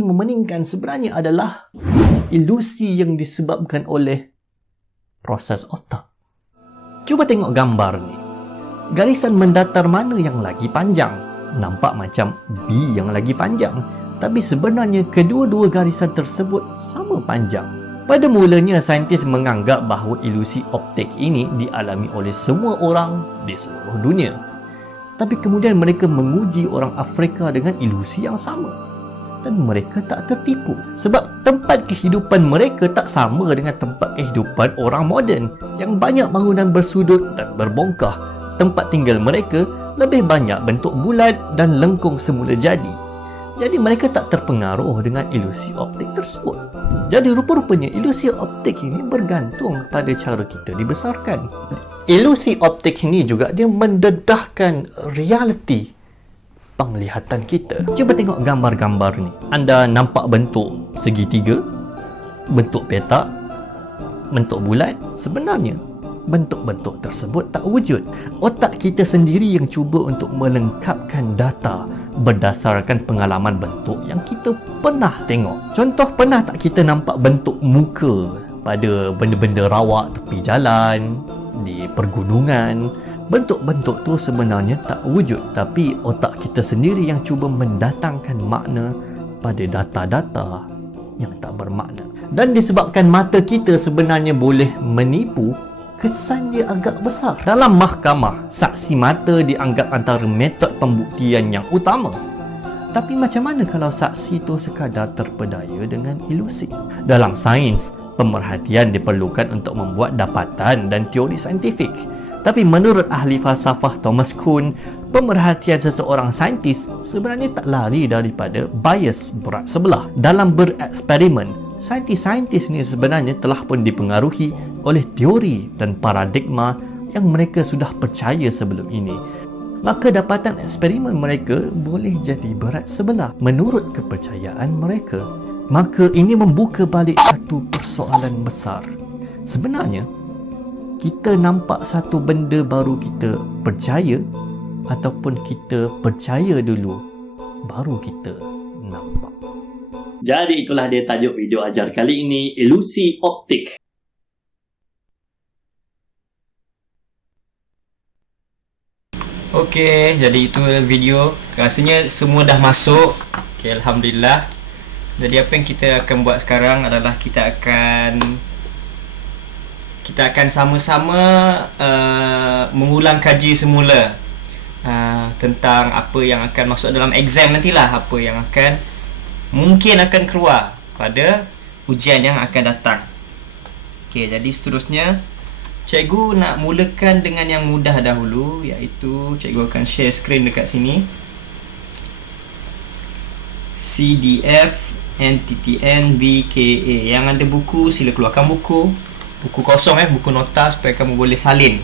memeningkan sebenarnya adalah ilusi yang disebabkan oleh proses otak. Cuba tengok gambar ni. Garisan mendatar mana yang lagi panjang? Nampak macam B yang lagi panjang, tapi sebenarnya kedua-dua garisan tersebut sama panjang. Pada mulanya, saintis menganggap bahawa ilusi optik ini dialami oleh semua orang di seluruh dunia. Tapi kemudian mereka menguji orang Afrika dengan ilusi yang sama. Dan mereka tak tertipu. Sebab tempat kehidupan mereka tak sama dengan tempat kehidupan orang moden yang banyak bangunan bersudut dan berbongkah. Tempat tinggal mereka lebih banyak bentuk bulat dan lengkung semula jadi. Jadi mereka tak terpengaruh dengan ilusi optik tersebut. Jadi rupa-rupanya ilusi optik ini bergantung pada cara kita dibesarkan. Ilusi optik ini juga dia mendedahkan realiti penglihatan kita. Cuba tengok gambar-gambar ni. Anda nampak bentuk segitiga, bentuk petak, bentuk bulat. Sebenarnya bentuk-bentuk tersebut tak wujud. Otak kita sendiri yang cuba untuk melengkapkan data berdasarkan pengalaman bentuk yang kita pernah tengok. Contoh, pernah tak kita nampak bentuk muka pada benda-benda rawak tepi jalan, di pergunungan? Bentuk-bentuk tu sebenarnya tak wujud, tapi otak kita sendiri yang cuba mendatangkan makna pada data-data yang tak bermakna. Dan disebabkan mata kita sebenarnya boleh menipu, kesan dia agak besar. Dalam mahkamah, saksi mata dianggap antara metod pembuktian yang utama. Tapi macam mana kalau saksi itu sekadar terpedaya dengan ilusi? Dalam sains, pemerhatian diperlukan untuk membuat dapatan dan teori saintifik. Tapi menurut ahli falsafah Thomas Kuhn, pemerhatian seseorang saintis sebenarnya tak lari daripada bias berat sebelah. Dalam bereksperimen, saintis-saintis ni sebenarnya telah pun dipengaruhi oleh teori dan paradigma yang mereka sudah percaya sebelum ini. Maka dapatan eksperimen mereka boleh jadi berat sebelah menurut kepercayaan mereka. Maka ini membuka balik satu persoalan besar. Sebenarnya, kita nampak satu benda baru kita percaya, ataupun kita percaya dulu baru kita nampak. Jadi itulah dia tajuk video ajar kali ini, ilusi optik. Okey, jadi itu video. Rasanya semua dah masuk. Okey, alhamdulillah. Jadi apa yang kita akan buat sekarang adalah kita akan sama-sama mengulang kaji semula tentang apa yang akan masuk dalam exam nantilah, apa yang mungkin akan keluar pada ujian yang akan datang. Okey, jadi seterusnya cikgu nak mulakan dengan yang mudah dahulu, iaitu cikgu akan share screen dekat sini. CDF NTTN BKA. Yang ada buku, sila keluarkan buku kosong, buku nota, supaya kamu boleh salin.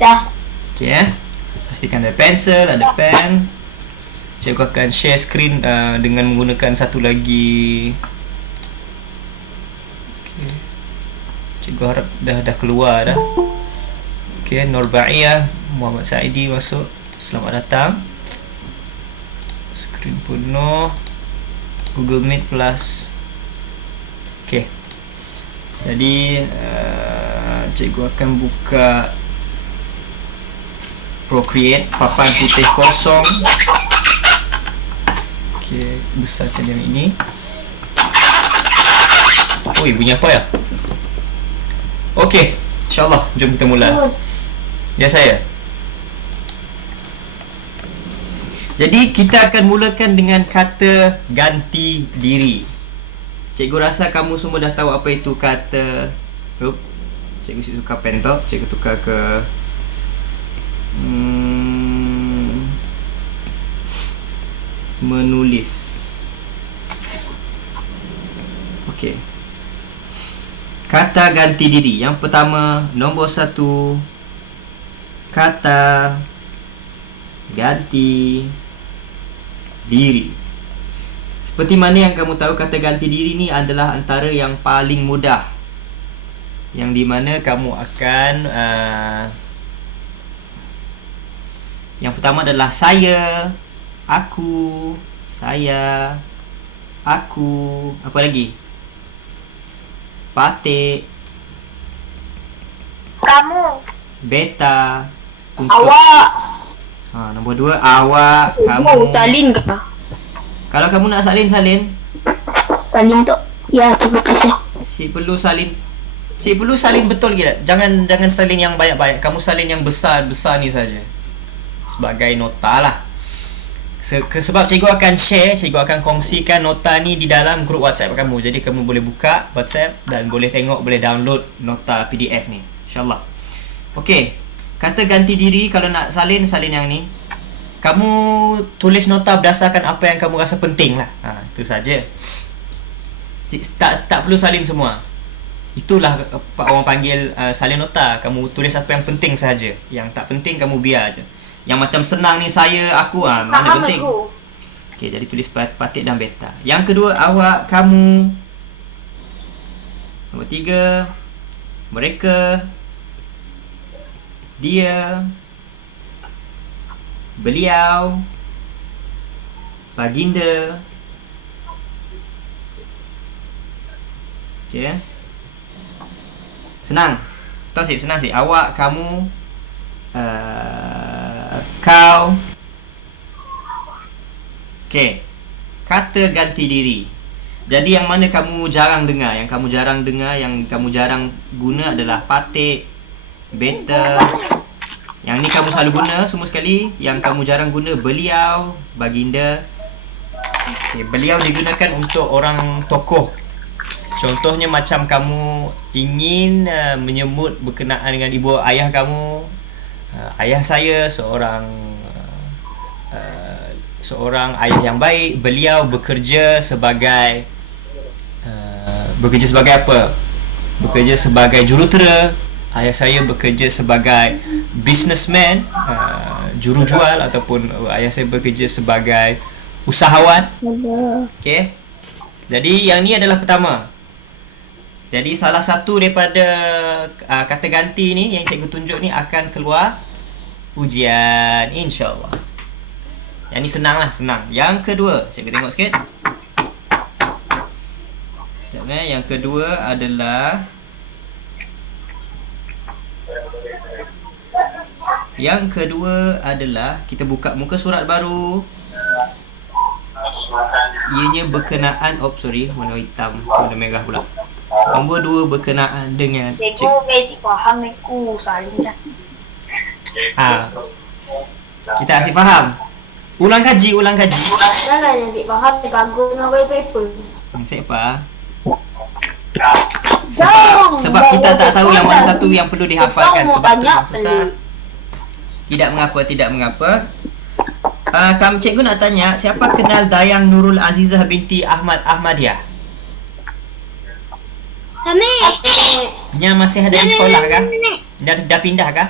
Dah. Okey, pastikan ada pensel, ada pen. Cikgu akan share screen dengan menggunakan satu lagi. Okey, cikgu harap dah keluar dah. Okey, Norbaiyah Muhammad Saidi masuk. Selamat datang. Skrin penuh. Google Meet Plus. Okey, jadi cikgu akan buka Procreate, papan putih kosong. Okey, besarkan yang ini. Oi, bunyi apa ya? Okey, insyaAllah jom kita mula. Ya saya. Jadi kita akan mulakan dengan kata ganti diri. Cikgu rasa kamu semua dah tahu apa itu kata. Cikgu tukar pen tu. Cikgu tukar ke menulis. Okey. Kata ganti diri. Yang pertama, nombor 1, kata ganti diri. Seperti mana yang kamu tahu, kata ganti diri ni adalah antara yang paling mudah, yang di mana kamu akan yang pertama adalah saya, aku, saya, aku, apa lagi? Patik, Kamu. beta. Untuk Awak. nombor 2 awak, Kamu. kamu. Salin ke? Kalau kamu nak salin. Salin tu. Ya, terima kasih. Si perlu salin betul gila. Jangan salin yang banyak-banyak. Kamu salin yang besar ni saja. Sebagai nota lah. Sebab cikgu akan share, cikgu akan kongsikan nota ni di dalam grup WhatsApp kamu. Jadi kamu boleh buka WhatsApp dan boleh tengok, boleh download nota PDF ni. InsyaAllah. Okey. Kata ganti diri, kalau nak salin yang ni. Kamu tulis nota berdasarkan apa yang kamu rasa penting lah. Itu saja. Tak perlu salin semua. Itulah orang panggil salin nota. Kamu tulis apa yang penting saja. Yang tak penting kamu biar je. Yang macam senang ni aku mana penting. Okey, jadi tulis patik dan beta. Yang kedua awak, kamu. Nombor 3 mereka, dia, beliau, baginda. Okey. Senang sih. Awak, kamu, kau. Okey. Kata ganti diri. Jadi yang mana kamu jarang dengar? Yang kamu jarang guna adalah patik, beta. Yang ni kamu selalu guna semua sekali. Yang kamu jarang guna beliau, baginda. Okay, beliau digunakan untuk orang tokoh. Contohnya macam kamu ingin menyebut berkenaan dengan ibu ayah kamu. Ayah saya seorang ayah yang baik. Beliau bekerja sebagai apa? Bekerja sebagai jurutera. Ayah saya bekerja sebagai businessman, jurujual, ataupun ayah saya bekerja sebagai usahawan. Okey. Jadi yang ni adalah pertama. Jadi salah satu daripada kata ganti ni yang cikgu tunjuk ni akan keluar ujian, insya-Allah. Yang ni senang. Yang kedua, cikgu tengok sikit. Yang kedua adalah kita buka muka surat baru. Ianya berkenaan warna hitam, warna merah pula. Nombor 2 berkenaan dengan Cikgu basic faham aku salin dah. kita asyik faham. Ulang kaji. Jangan jadi faham gagal dengan white paper. Siapa? Sebab kita tak tahu yang mana satu yang perlu dihafalkan. Sebab tu yang susah. Tidak mengapa. Cikgu nak tanya, siapa kenal Dayang Nurul Azizah binti Ahmad Ahmadiyah? Kami. Yang masih ada di sekolah kah? Dah pindah kah?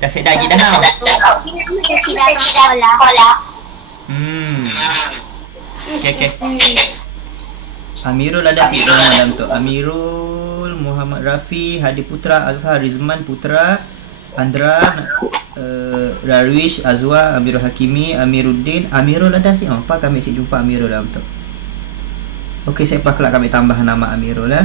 Dah set lagi dah tau. Tidak sekolah. Okay. Amirul ada si nama dalam tu. Amirul, Muhammad Rafi, Hadi Putra, Azhar Rizman Putra, Andra, Darwish, Azwa, Amirul Hakimi, Amiruddin. Amirul ada si. Apa kami si jumpa Amirul dalam tu. Okey, saya kelak kami tambah nama Amirul lah.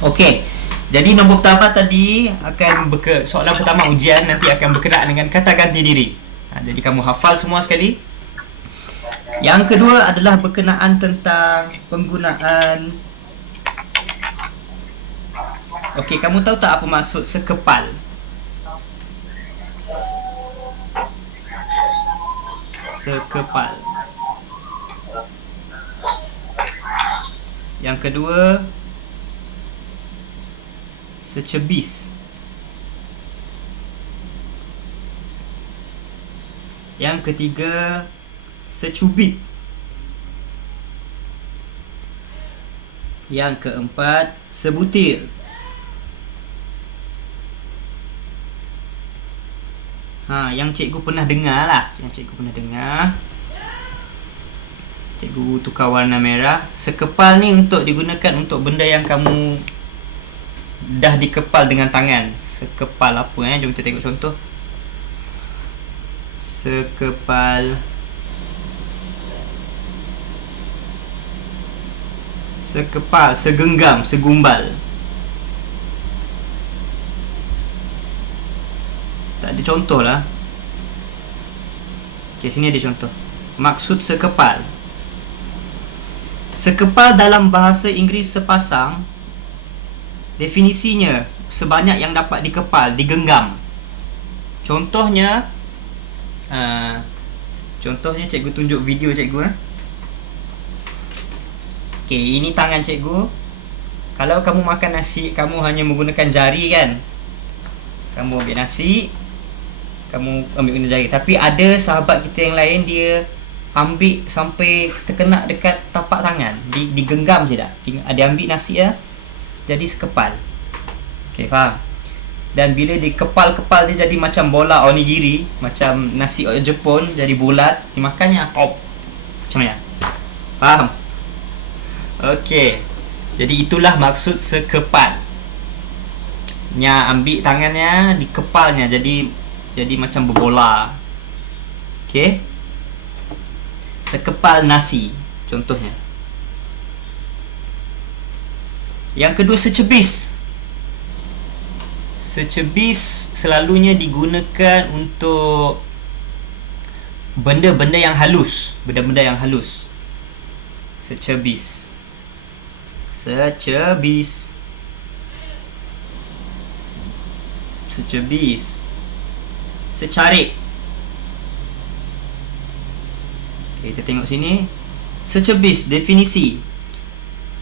Okey. Jadi nombor pertama tadi akan soalan pertama ujian nanti akan berkenaan dengan kata ganti diri. Jadi kamu hafal semua sekali. Yang kedua adalah berkenaan tentang penggunaan. Okey, kamu tahu tak apa maksud sekepal? Sekepal. Yang kedua, secebis. Yang ketiga, secubit. Yang keempat, sebutir. Yang cikgu pernah dengar lah. Cikgu tukar warna merah. Sekepal ni untuk digunakan untuk benda yang kamu dah dikepal dengan tangan. Sekepal apa Jom kita tengok contoh. Sekepal Sekepal, segenggam, segumbal. Tak ada contoh lah. Okay, sini ada contoh. Maksud sekepal. Sekepal dalam bahasa Inggeris sepasang, definisinya sebanyak yang dapat dikepal, digenggam. Contohnya cikgu tunjuk video cikgu. Okay, ini tangan cikgu. Kalau kamu makan nasi, kamu hanya menggunakan jari kan. Kamu ambil nasi, kamu ambil guna jari. Tapi ada sahabat kita yang lain, dia ambil sampai terkena dekat tapak tangan, digenggam je dah. Dia ambil nasi ya, jadi sekepal. Okay, faham? Dan bila dikepal-kepal, dia jadi macam bola onigiri, macam nasi Jepun, jadi bulat, dimakannya pop. Macam mana? Faham? Okey. Jadi itulah maksud sekepal. Nya ambil tangannya, dikepalnya jadi macam berbola. Okey. Sekepal nasi contohnya. Yang kedua, secebis. Secebis selalunya digunakan untuk benda-benda yang halus, benda-benda yang halus. Secebis. Secebis. Secebis. Secarik. Okay, kita tengok sini. Secebis, definisi.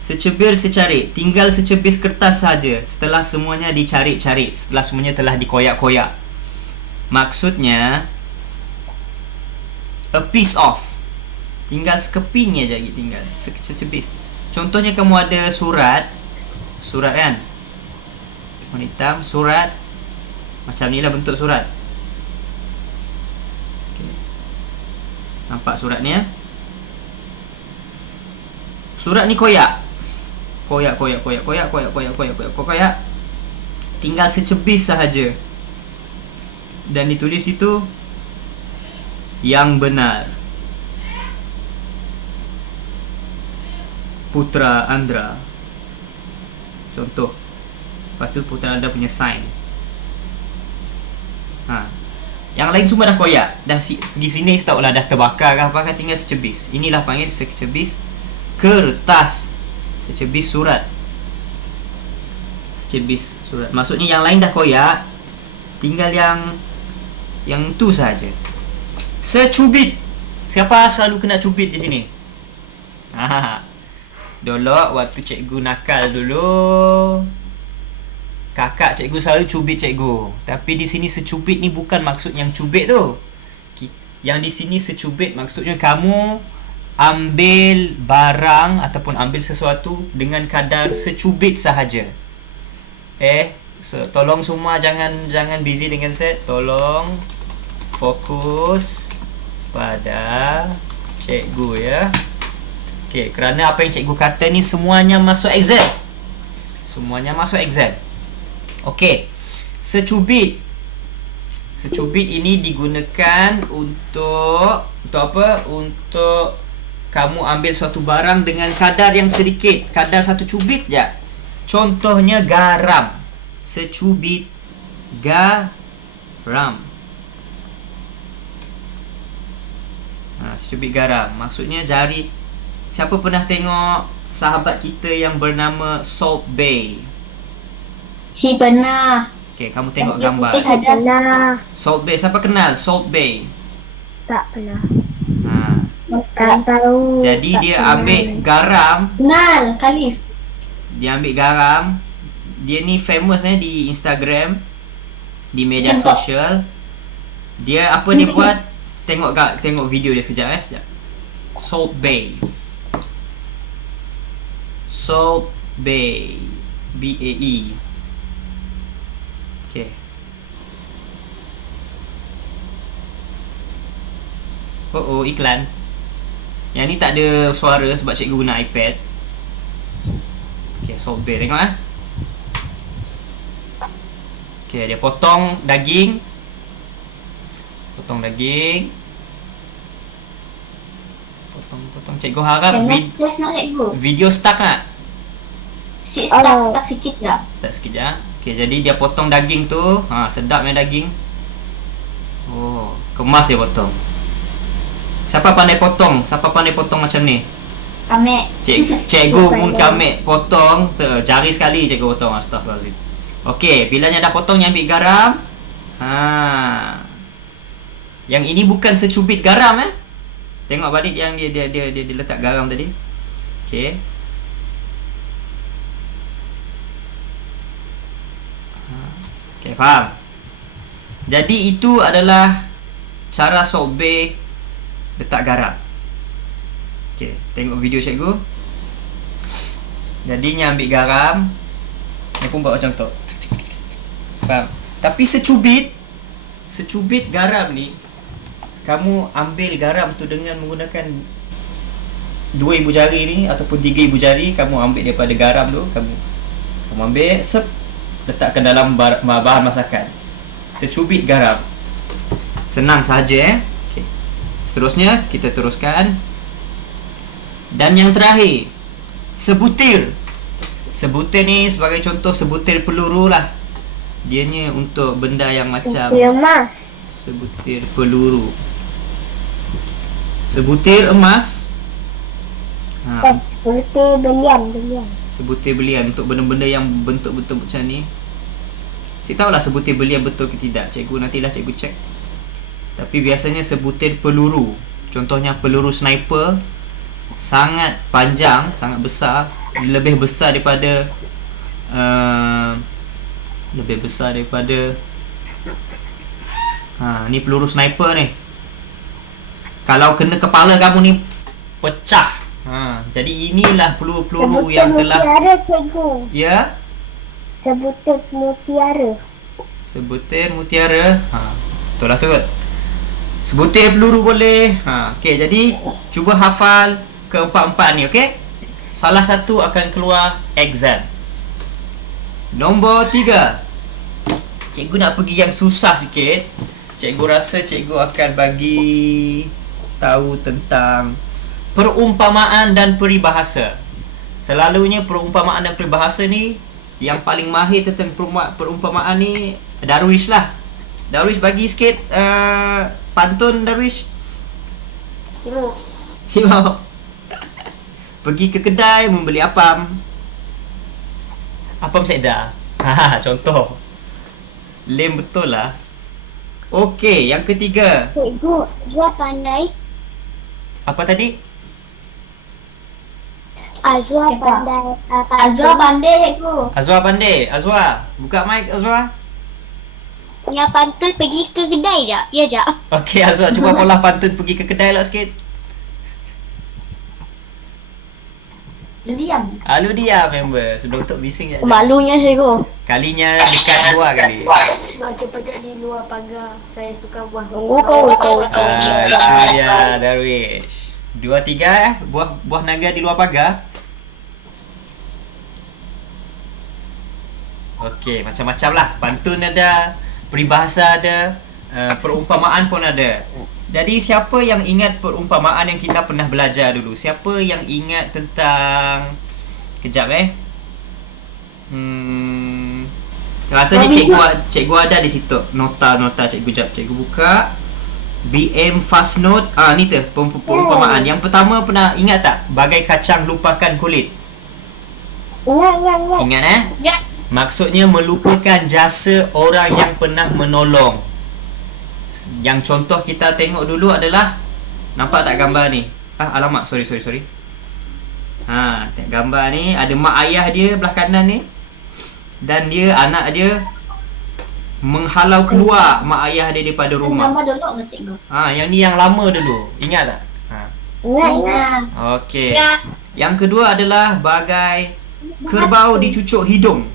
Secebir, secarik. Tinggal secebis kertas saja setelah semuanya dicarik-carik, setelah semuanya telah dikoyak-koyak. Maksudnya a piece of. Tinggal sekepingnya je tinggal. Secebis. Contohnya kamu ada surat kan? Warna hitam, surat. Macam ni lah bentuk surat. Okay. Nampak surat ni ya? Surat ni koyak. Koyak. Tinggal secebis sahaja. Dan ditulis itu yang benar. Putra Andra. Contoh. Lepas tu Putra Andra punya sign. Yang lain semua dah koyak. Dah di sini setahulah dah terbakar ke apa kan, tinggal secebis. Inilah panggil secebis kertas. Secebis surat. Secebis surat. Maksudnya yang lain dah koyak, tinggal yang tu saja. Secubit. Siapa selalu kena cubit di sini? Dulu waktu cikgu nakal dulu, kakak cikgu selalu cubit cikgu. Tapi di sini secubit ni bukan maksud yang cubit tu. Yang di sini secubit maksudnya kamu ambil barang ataupun ambil sesuatu dengan kadar secubit sahaja. Tolong semua jangan busy dengan set. Tolong fokus pada cikgu ya. Okay, kerana apa yang cikgu kata ni semuanya masuk exam. Semuanya masuk exam. Okey. Secubit. Secubit ini digunakan untuk apa? Untuk kamu ambil suatu barang dengan kadar yang sedikit, kadar satu cubit je. Contohnya garam. Secubit garam. Secubit garam. Maksudnya jari. Siapa pernah tengok sahabat kita yang bernama Salt Bay? Si pernah. Okay, kamu tengok gambar Pernah. Salt Bay. Siapa kenal Salt Bay? Tak pernah. Tak tahu. Jadi tak dia pernah ambil garam. Kenal, Khalif. Dia ambil garam. Dia ni famous di Instagram, di media sosial. Dia apa dia buat? Tengok video dia sekejap sekejap. Salt Bay. Salt Bay. BAE. Okay. Iklan. Yang ni tak ada suara sebab cikgu guna iPad. Okay, Salt Bay. Tengok Okay, dia potong daging. Potong. Cikgu harap video stuck nak? Stuck sikit tak? Start sikit je. Okey, jadi dia potong daging tu. Sedapnya daging. Oh, kemas dia potong. Siapa pandai potong? Siapa pandai potong macam ni? Kami. Cikgu pun kami potong jari sekali cikgu potong. Astaghfirullahalazim. Okey, bilanya dah potong, yang ambil garam. Yang ini bukan secubit garam Tengok balik yang dia letak garam tadi. Okey. Okey, faham? Jadi itu adalah cara Salt Bae letak garam. Okey, tengok video cikgu. Jadinya ambil garam. Ni pun buat macam tu. Faham? Tapi secubit garam ni, kamu ambil garam tu dengan menggunakan 2 ibu jari ni ataupun 3 ibu jari. Kamu ambil daripada garam tu, kamu ambil letakkan dalam bahan masakan. Secubit garam. Senang sahaja okay. Seterusnya kita teruskan. Dan yang terakhir, sebutir. Sebutir ni sebagai contoh, sebutir peluru lah. Dianya untuk benda yang macam emas. Sebutir peluru. Sebutir emas. Sebutir belian. Sebutir belian untuk benda-benda yang bentuk-bentuk macam ni. Saya tahulah sebutir belian betul ke tidak. Cikgu nantilah cikgu cek. Tapi biasanya sebutir peluru. Contohnya peluru sniper. Sangat panjang, sangat besar. Lebih besar daripada ni peluru sniper ni. Kalau kena kepala kamu ni pecah. Jadi inilah peluru-peluru yang telah mutiara, cikgu. Ya. Sebutir mutiara. Sebutir mutiara. Betul lah tu. Sebutir peluru boleh. Okey, jadi cuba hafal keempat-empat ni, okey? Salah satu akan keluar exam. Nombor 3. Cikgu nak pergi yang susah sikit. Cikgu rasa cikgu akan bagi tahu tentang perumpamaan dan peribahasa. Selalunya perumpamaan dan peribahasa ni, yang paling mahir tentang perumpamaan ni Darwish lah. Darwish bagi sikit pantun Darwish. Sibuk. Pergi ke kedai membeli apam. Apam sedar. Contoh. Lame betul lah. Okey, yang ketiga. Cikgu, Azwa pandai. Apa tadi? Azwa pandai. Azwa pandai, cikgu. Azwa pandai. Azwa, buka mic Azwa. Yang pantun pergi ke kedai je. Ya je. Okey Azwa, cuba pola pantun pergi ke kedai lah sikit. Diam. Lu diam member. Sebelum tu bising je. Malunya, cikgu. Kalinya dekat luar kali. Macam pada di luar pagar. Saya suka buah. Itu dia Darwish. 2, 3 buah naga di luar pagar. Okey, macam-macam lah. Pantun ada, peribahasa ada, perumpamaan pun ada. Jadi siapa yang ingat perumpamaan yang kita pernah belajar dulu? Siapa yang ingat tentang kejap rasanya cikgu ada di situ. Nota cikgu jap. Cikgu buka BM Fast Note. Ni tu perumpamaan. Yang pertama pernah ingat tak? Bagai kacang lupakan kulit. Ingat. Ingat Ya. Maksudnya melupakan jasa orang yang pernah menolong. Yang contoh kita tengok dulu adalah, nampak tak gambar ni? Alamak, sorry. Tengok gambar ni, ada mak ayah dia belah kanan ni. Dan anak dia menghalau keluar mak ayah dia daripada rumah. Gambar dulu ke cikgu? Yang ni yang lama dulu. Ingat tak? Ingat. Okey. Yang kedua adalah bagai kerbau dicucuk hidung.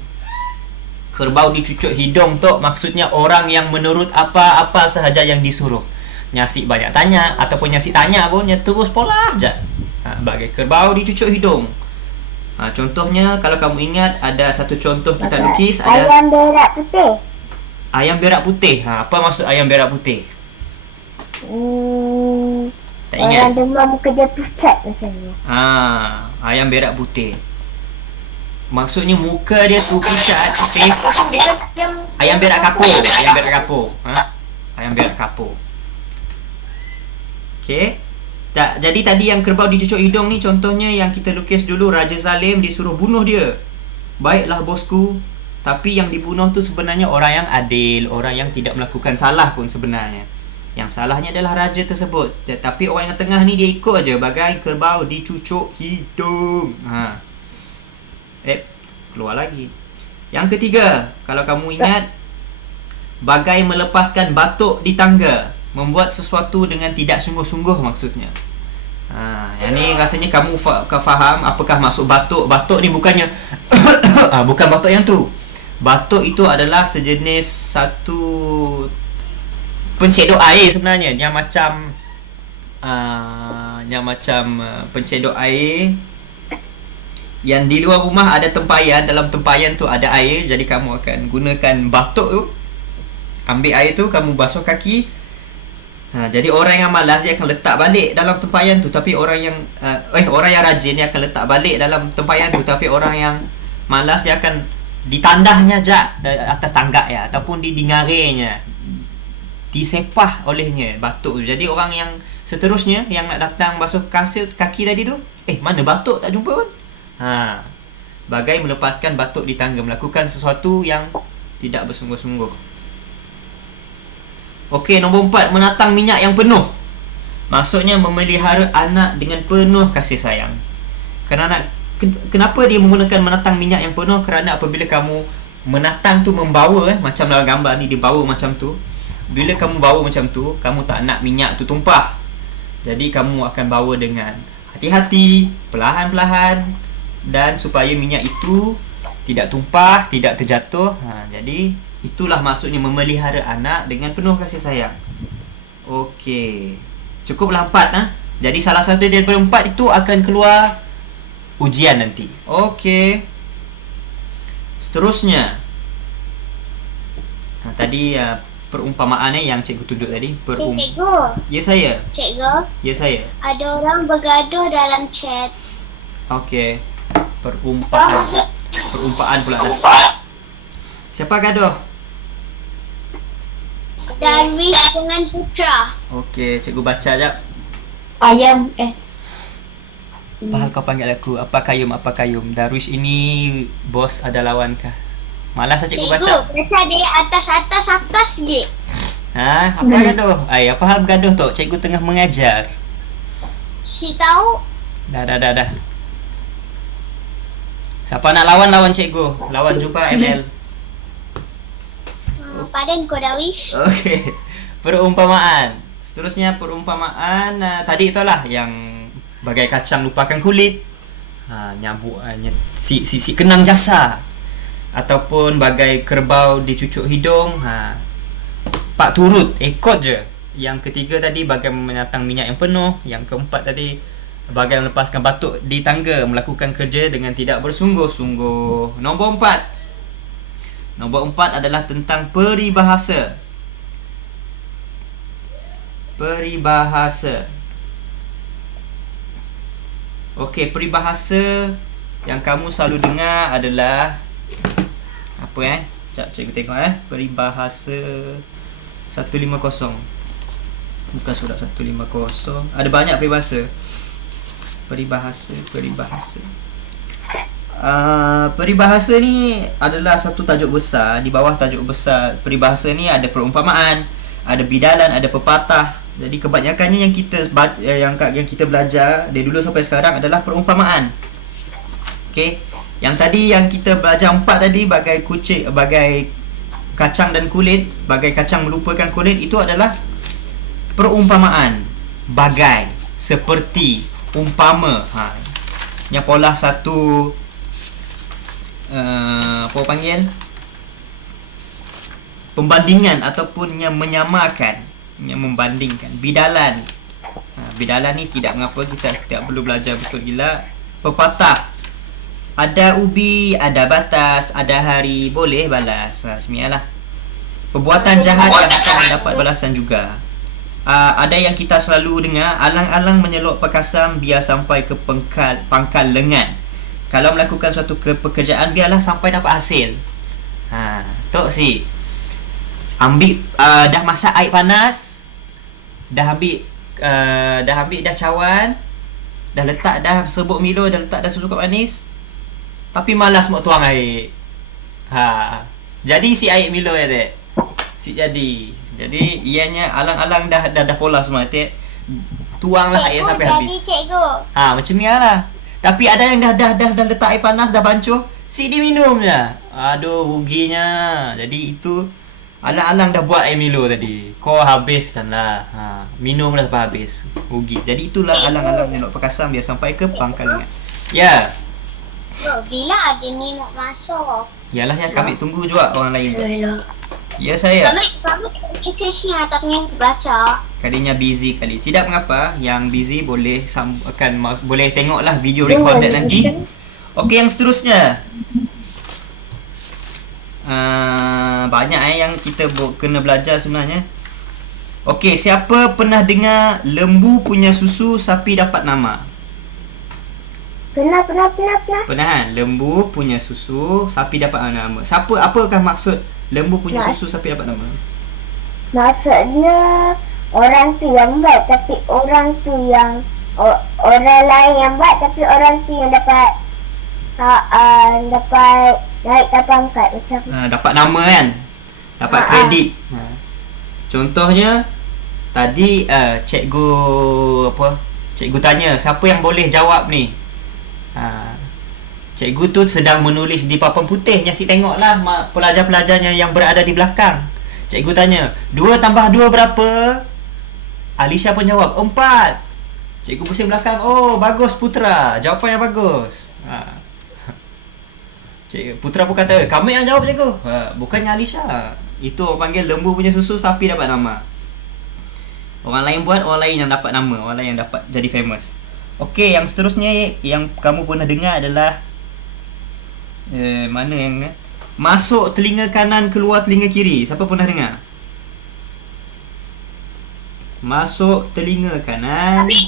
Kerbau dicucuk hidung tu maksudnya orang yang menurut apa-apa sahaja yang disuruh. Nyasik banyak tanya ataupun nyasik tanya pun dia terus pola je. Bagai kerbau dicucuk hidung. Contohnya kalau kamu ingat ada satu contoh kita lukis ada ayam berak putih. Ayam berak putih. Apa maksud ayam berak putih? Tak ingat? Orang demam muka dia pucat macam ni. Ayam berak putih. Maksudnya muka dia tu pucat. Ayam berak kapur. Ayam berak kapur. Okey. Tak, jadi tadi yang kerbau dicucuk hidung ni contohnya yang kita lukis dulu, Raja Zalim disuruh bunuh dia. Baiklah bosku, tapi yang dibunuh tu sebenarnya orang yang adil, orang yang tidak melakukan salah pun sebenarnya. Yang salahnya adalah raja tersebut. Tapi orang yang tengah ni dia ikut aja bagai kerbau dicucuk hidung. Keluar lagi. Yang ketiga, kalau kamu ingat, bagai melepaskan batuk di tangga, membuat sesuatu dengan tidak sungguh-sungguh maksudnya. Yang ni rasanya kamu faham apakah maksud batuk. Batuk ni bukannya bukan batuk yang tu. Batuk itu adalah sejenis satu pencedok air sebenarnya. Yang macam pencedok air yang di luar rumah ada tempayan, dalam tempayan tu ada air, jadi kamu akan gunakan batuk tu, ambil air tu kamu basuh kaki. Jadi orang yang malas dia akan letak balik dalam tempayan tu, tapi orang yang rajin dia akan letak balik dalam tempayan tu, tapi orang yang malas dia akan ditandahnya atas tangga ya, ataupun dingarinya, disepah olehnya batuk tu. Jadi orang yang seterusnya yang nak datang basuh kaki tadi tu, mana batuk tak jumpa pun. Bagai melepaskan batuk di tangga, melakukan sesuatu yang tidak bersungguh-sungguh. Okey, nombor 4, menatang minyak yang penuh. Maksudnya memelihara anak dengan penuh kasih sayang. Kenapa dia menggunakan menatang minyak yang penuh? Kerana apabila kamu menatang tu membawa, macam dalam gambar ni dibawa macam tu. Bila kamu bawa macam tu, kamu tak nak minyak tu tumpah. Jadi kamu akan bawa dengan hati-hati, perlahan-perlahan, dan supaya minyak itu tidak tumpah, tidak terjatuh. Jadi itulah maksudnya memelihara anak dengan penuh kasih sayang. Okey, cukuplah 4. Jadi salah satu daripada 4 itu akan keluar ujian nanti. Okey, seterusnya tadi perumpamaan yang cikgu tunjuk tadi. Cikgu. Ya saya. Cikgu. Ya saya. Ada orang bergaduh dalam chat. Okey, perumpaan pula dah. Siapa gaduh? Darwish dengan Putra. Okey, cikgu baca jap. Ayam Apa kau panggil aku? Apa kayum? Darwish ini bos ada lawankah? Malas cikgu baca. Cikgu, baca dari atas sikit. Apa gaduh? Apa hal bergaduh tu? Cikgu tengah mengajar. Si tahu? Dah. Siapa nak lawan cikgu? Lawan jumpa ML. Padan kau Darwish. Okey. Perumpamaan. Seterusnya perumpamaan tadi itulah yang bagai kacang lupakan kulit. Nyambuk si kenang jasa. Ataupun bagai kerbau dicucuk hidung. Pak turut, ikut je. Yang ketiga tadi bagai menatang minyak yang penuh. Yang keempat tadi bagai melepaskan batuk di tangga, melakukan kerja dengan tidak bersungguh-sungguh. Nombor 4 adalah tentang peribahasa. Okey, peribahasa yang kamu selalu dengar adalah apa Sekejap cikgu tengok peribahasa 150. Bukan surat 150. Ada banyak peribahasa. Peribahasa ni adalah satu tajuk besar. Di bawah tajuk besar peribahasa ni ada perumpamaan, ada bidalan, ada pepatah. Jadi kebanyakannya yang kita kita belajar dari dulu sampai sekarang adalah perumpamaan. Okey. Yang tadi yang kita belajar 4 tadi bagai kucing, bagai kacang dan kulit, bagai kacang melupakan kulit, itu adalah perumpamaan. Bagai, seperti, umpama. Yang pola satu apa panggil? Pembandingan ataupun yang menyamakan, yang membandingkan. Bidalan. Bidalan ni tidak mengapa kita tak perlu belajar betul gila. Pepatah. Ada ubi, ada batas, ada hari boleh balas. Semialah. Perbuatan jahat yang akan mendapat balasan juga. Ada yang kita selalu dengar, alang-alang menyelok perkasam biar sampai ke pangkal lengan. Kalau melakukan suatu pekerjaan, biarlah sampai dapat hasil. Tok si ambil dah masak air panas, dah ambil dah cawan, dah letak dah serbuk Milo, dah letak dah susu kap manis, tapi malas mau tuang air. Jadi si air Milo ya dek. Si jadi ianya alang-alang dah pola semua dek. Tuanglah air sampai habis. Cikgu. Macam ni lah. Tapi ada yang dah letak air panas, dah bancuh, si dia minum je. Aduh, ruginya. Jadi itu alang-alang dah buat air Milo tadi. Kau habiskanlah. Minum dah sampai habis. Rugi. Jadi itulah alang-alang yang nak perkasam biar sampai ke pangkalan. Ya. Bila ada ni mau masuk? Yalah ya, kami tunggu juga orang lain tu. Hello. Ya saya. Kami message-nya tapi yang baca. Kalinya busy kali. Tidak mengapa. Yang busy boleh boleh tengoklah video recorded nanti. Okey, yang seterusnya. Banyak yang kita kena belajar sebenarnya. Okey, siapa pernah dengar lembu punya susu sapi dapat nama? Pernah. Pernah kan? Lembu punya susu sapi dapat nama. Apakah maksud lembu punya susu sapi dapat nama? Maksudnya orang tu yang buat tapi orang tu yang orang lain yang buat tapi orang tu yang dapat naik ke pangkat macam dapat nama kan? Dapat kredit. Contohnya tadi cikgu tanya siapa yang boleh jawab ni. Cikgu tu sedang menulis di papan putih. Nyaksik tengoklah pelajar-pelajarnya yang berada di belakang. Cikgu tanya 2 tambah 2 berapa? Alisha pun jawab 4. Cikgu pusing belakang. Oh, bagus Putra, jawapan yang bagus. Putra pun kata, kami yang jawab cikgu. Bukannya Alisha. Itu orang panggil lembu punya susu sapi dapat nama. Orang lain buat, orang lain yang dapat nama, orang lain yang dapat jadi famous. Okey, yang seterusnya yang kamu pernah dengar adalah mana yang masuk telinga kanan, keluar telinga kiri. Siapa pernah dengar? Masuk telinga kanan. Kami.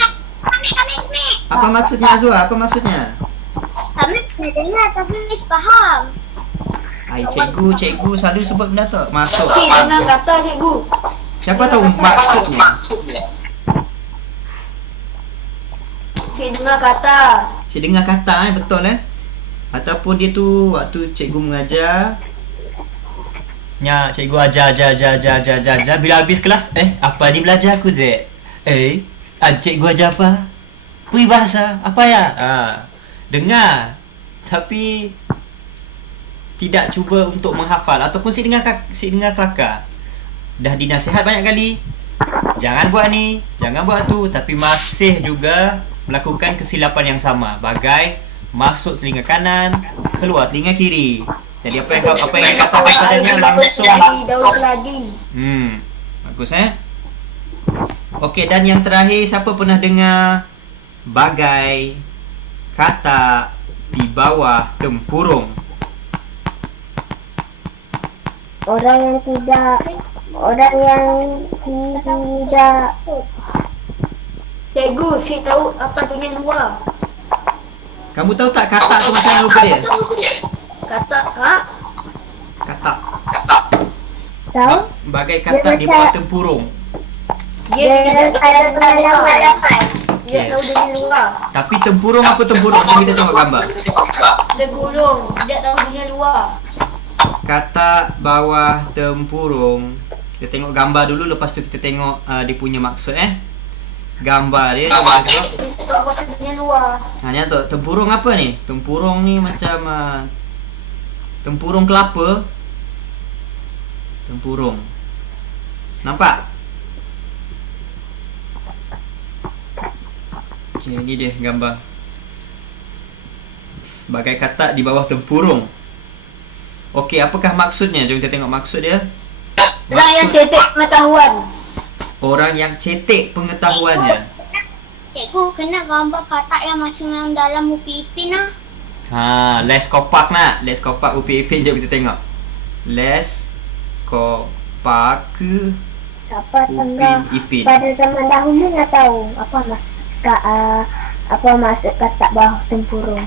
Apa maksudnya Azwa? Apa maksudnya? Kami pernah dengar tapi Miss faham. Cikgu selalu sebut benda tu. Masuk. dengar kata cikgu. Siapa tahu maksudnya? Si dengar kata betul ataupun dia tu waktu cikgu mengajar, cikgu ajar bila habis kelas, apa dia belajar aku Zek? Cikgu ajar apa? Peribahasa apa ya? Dengar tapi tidak cuba untuk menghafal, ataupun si dengar kelakar. Dah dinasihat banyak kali, jangan buat ni, jangan buat tu, tapi masih juga melakukan kesilapan yang sama. Bagai masuk telinga kanan, keluar telinga kiri. Jadi apa yang katakan padanya langsung bagus Okey, dan yang terakhir, siapa pernah dengar bagai kata di bawah tempurung? Orang yang tidak Cikgu, saya tahu apa dunia luar. Kamu tahu tak kata tu macam mana rupa dia? Kata Kata. tahu Bagai kata di bawah tempurung. Dia ada pengalaman. Dia tahu dunia luar. Tapi tempurung apa tempurung? Jom kita tengok gambar. Dia gulung. Dia tahu dunia luar. Kata bawah tempurung. Kita tengok gambar dulu, lepas tu kita tengok dia punya maksud gambar dia. Dia tahu bahasa dunia luar. Ni tu tempurung apa ni? Tempurung ni macam tempurung kelapa. Tempurung. Nampak? Okey, ni dia gambar. Bagai kata di bawah tempurung. Okey, apakah maksudnya? Jom kita tengok maksud dia. Orang yang cetek pengetahuan. Orang yang cetek pengetahuannya. Cikgu, kena gambar kata yang macam yang dalam Upin Ipin Les kopak nak. Les kopak Upin Ipin. Jom kita tengok. Les kopak Apa Upin tengah Ipin. pada zaman dahulu nak tahu apa maksud kata bawah tempurung.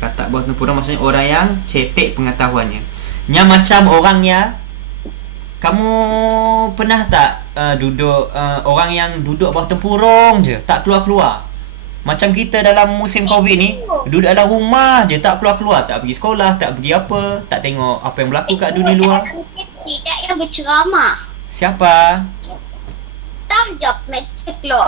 Katak bawah tempurung maksudnya orang yang cetek pengetahuannya. Yang macam orangnya, kamu pernah tak duduk orang yang duduk bawah tempurung je, tak keluar-keluar. Macam kita dalam musim Covid ni, duduk dalam rumah je, tak keluar-keluar, tak pergi sekolah, tak pergi apa, tak tengok apa yang berlaku kat dunia luar. Sidak yang berceramah. Siapa? Tak jap macam lo.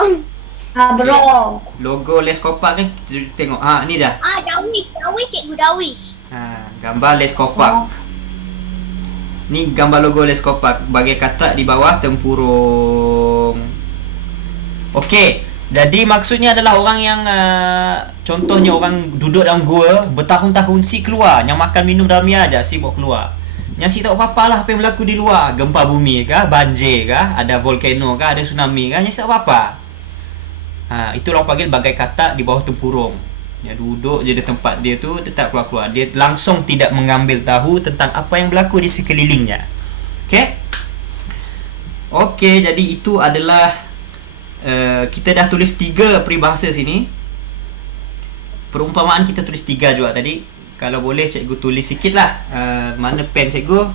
Bro. Logo Les Kopak kan kita tengok. Ni dah. Dawish cikgu Dawish. Gambar Les Kopak. Ni gambar logo Les Kopak bagai katak di bawah tempurung. Okey, jadi maksudnya adalah orang yang contohnya orang duduk dalam gua bertahun-tahun si keluar, yang makan minum dalam air aja si bawa keluar. Yang si tahu apa-apa lah apa yang berlaku di luar, gempa bumi kah, banjir kah, ada volcano kah, ada tsunami kah, yang si tahu apa-apa. Itu orang panggil bagai katak di bawah tempurung. Dia duduk je di tempat dia tu, dia tak keluar-keluar. Dia langsung tidak mengambil tahu tentang apa yang berlaku di sekelilingnya. Okey, jadi itu adalah kita dah tulis 3 peribahasa sini. Perumpamaan kita tulis 3 juga tadi. Kalau boleh cikgu tulis sikit lah. Mana pen cikgu?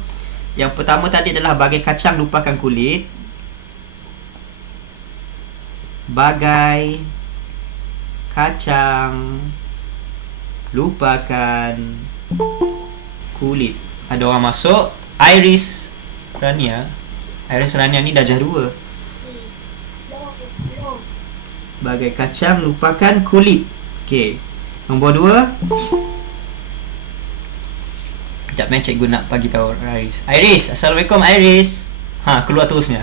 Yang pertama tadi adalah bagai kacang lupakan kulit. Bagai kacang lupakan kulit. Ada orang masuk. Iris Rania. Iris Rania ni darjah 2. Bagai kacang lupakan kulit. Okey. Nombor 2. Kejap cikgu nak bagi tahu Iris. Iris, Assalamualaikum Iris. Keluar terusnya.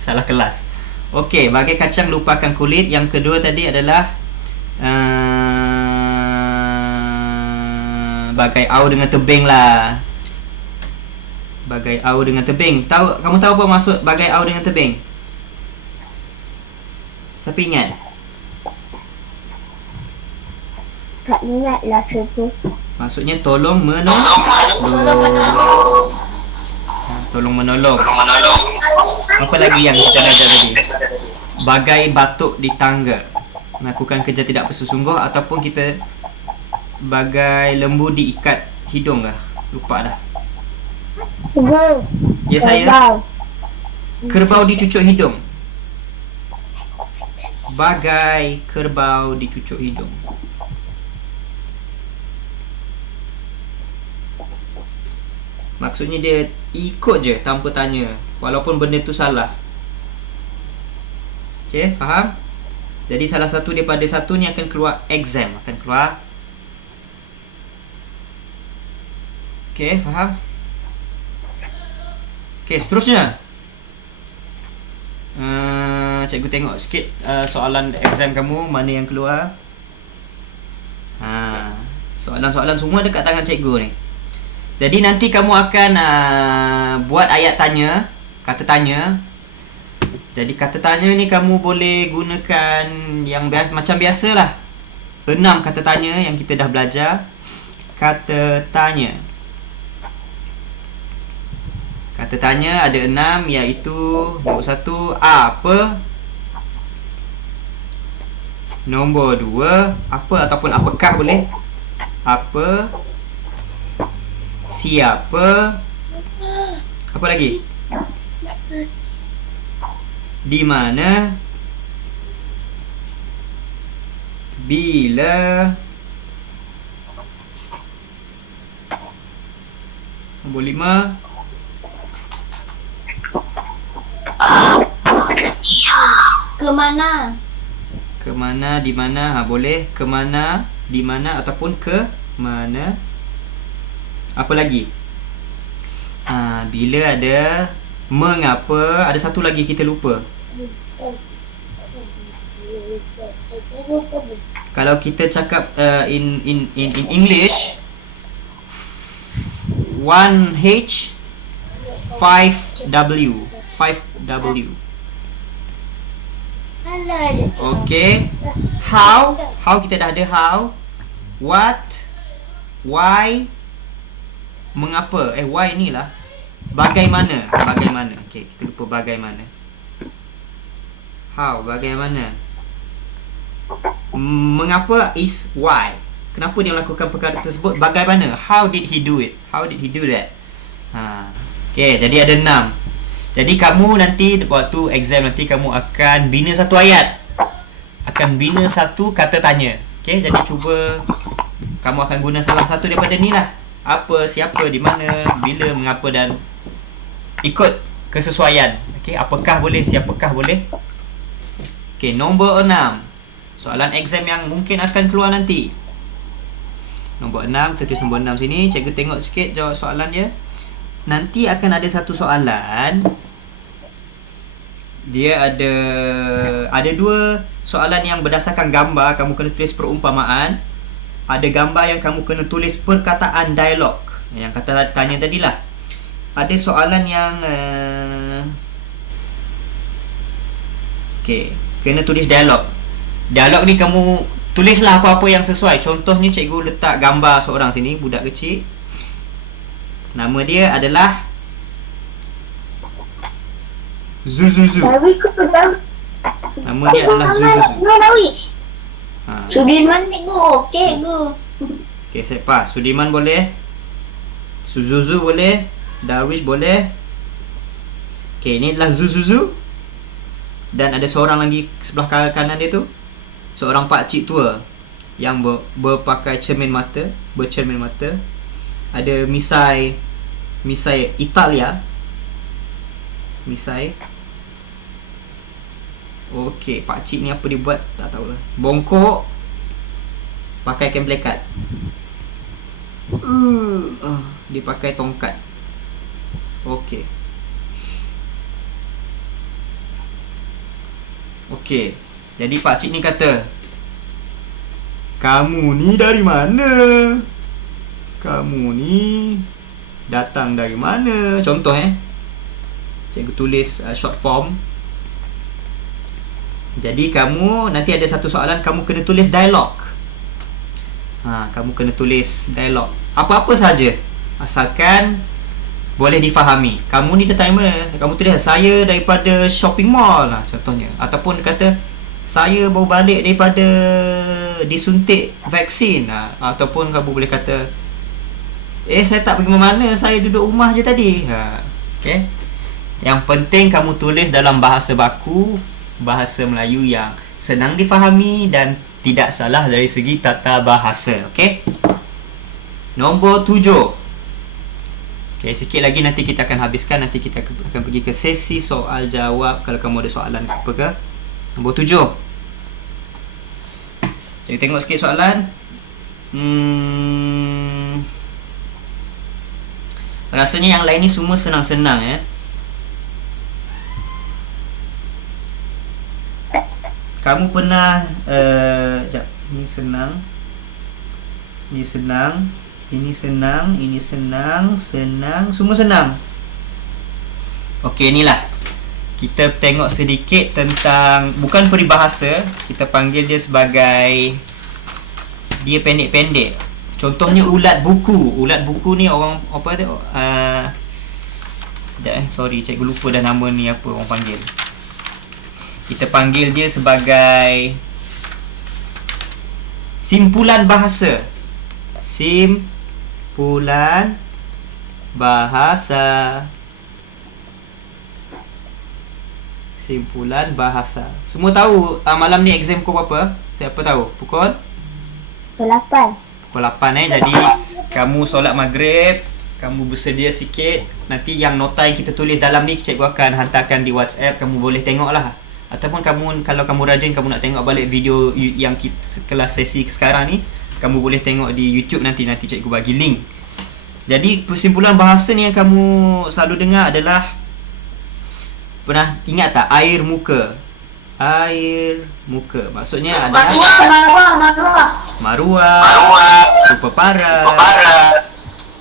Salah kelas. Okey, bagai kacang lupakan kulit. Yang kedua tadi adalah bagai au dengan tebing lah. Bagai au dengan tebing. Kamu tahu apa maksud bagai au dengan tebing? Siapa ingat? Tak ingat lah cikgu. Maksudnya tolong menolong. Tolong menolong. Apa lagi yang kita belajar tadi? Bagai batuk di tangga, melakukan kerja tidak bersungguh, ataupun kita bagai lembu diikat hidung lah. Lupa dah. Cikgu. Ya saya. Kerbau dicucuk hidung. Bagai kerbau dicucuk hidung. Maksudnya dia ikut je tanpa tanya, walaupun benda tu salah. Okey, faham? Jadi salah satu daripada satu ni akan keluar exam, akan keluar. Okey, faham? Okey, seterusnya. Cikgu tengok sikit soalan exam kamu mana yang keluar. Soalan-soalan semua dekat tangan cikgu ni. Jadi nanti kamu akan buat ayat tanya, kata tanya. Jadi kata tanya ni kamu boleh gunakan yang macam biasalah. 6 kata tanya yang kita dah belajar. Kata tanya. Kata tanya ada 6, iaitu nombor 1, apa? Nombor 2, apa ataupun apakah boleh? Apa? Siapa? Apa lagi? Di mana? Bila? Nombor 5. Kemana? Kemana, di mana? Boleh kemana, di mana ataupun ke mana. Apa lagi? Bila ada, mengapa, ada satu lagi kita lupa. Kalau kita cakap in English, 1H 5W 5W. Okay. How kita dah ada how. What, why, mengapa. Why ni lah. Bagaimana. Okay, kita lupa bagaimana. How, bagaimana. Mengapa is why. Kenapa dia melakukan perkara tersebut? Bagaimana? How did he do it? How did he do that? Okay, jadi ada 6. Jadi kamu nanti waktu exam nanti kamu akan bina satu ayat. Akan bina satu kata tanya. Okay, jadi cuba kamu akan guna salah satu daripada ni lah. Apa, siapa, di mana, bila, mengapa dan ikut kesesuaian. Okay, apakah boleh, siapakah boleh. Okay, nombor 6. Soalan exam yang mungkin akan keluar nanti. Nombor 6, tulis nombor 6 sini. Cikgu tengok sikit jawab soalan dia. Nanti akan ada satu soalan. Dia ada 2 soalan yang berdasarkan gambar. Kamu kena tulis perumpamaan. Ada gambar yang kamu kena tulis perkataan dialog. Yang kata tanya tadilah. Ada soalan yang okay, kena tulis dialog. Dialog ni kamu tulislah apa-apa yang sesuai. Contohnya cikgu letak gambar seorang sini, budak kecil. Nama dia adalah Zuzuzu. Nama dia adalah Zuzuzu. Sudirman cikgu. Cikgu. Okay, siapa? Sudirman boleh. Zuzuzu boleh. Darwish boleh. Okay, ini adalah Zuzuzu. Dan ada seorang lagi sebelah kanan dia tu. Seorang pakcik tua yang berpakai bercermin mata. Ada misai Italia. Misai. Okey, pakcik ni apa dia buat tak tahulah. Bongkok pakai kain plekat. Dia pakai tongkat. Okey. Okey. Jadi pakcik ni kata, "Kamu ni dari mana? Kamu ni datang dari mana?" Contoh cikgu tulis short form. Jadi kamu nanti ada satu soalan kamu kena tulis dialog. Kamu kena tulis dialog. Apa-apa saja asalkan boleh difahami. Kamu ni datang dari mana? Kamu tulis saya daripada shopping mall lah contohnya. Ataupun kata saya baru balik daripada disuntik vaksin. Ataupun kamu boleh kata saya tak pergi mana-mana, saya duduk rumah je tadi. Okay. Yang penting kamu tulis dalam bahasa baku, bahasa Melayu yang senang difahami dan tidak salah dari segi tata bahasa. Okay. Nombor 7. Okay, sikit lagi nanti kita akan habiskan. Nanti kita akan pergi ke sesi soal jawab kalau kamu ada soalan apa ke. Nombor 7. Jadi tengok sikit soalan. Rasanya yang lain ni semua senang-senang Kamu pernah ni senang. Ni senang. Ini senang. Ini senang. Senang. Semua senang. Okey, inilah. Kita tengok sedikit tentang, bukan peribahasa, kita panggil dia sebagai, dia pendek-pendek. Contohnya ulat buku. Ulat buku ni orang apa tu? Sorry, cikgu lupa dah nama ni apa orang panggil. Kita panggil dia sebagai simpulan bahasa. Simpulan bahasa. Simpulan bahasa. Semua tahu malam ni exam pukul berapa? Siapa tahu? Pukul 8. Pukul 8 Jadi kamu solat maghrib, kamu bersedia sikit. Nanti yang nota yang kita tulis dalam ni cikgu akan hantarkan di WhatsApp. Kamu boleh tengok lah. Ataupun kalau kamu rajin, kamu nak tengok balik video yang kelas sesi sekarang ni, kamu boleh tengok di YouTube nanti cikgu bagi link. Jadi kesimpulan bahasa ni yang kamu selalu dengar adalah, pernah ingat tak air muka? Air muka maksudnya adalah maruah, rupa paras.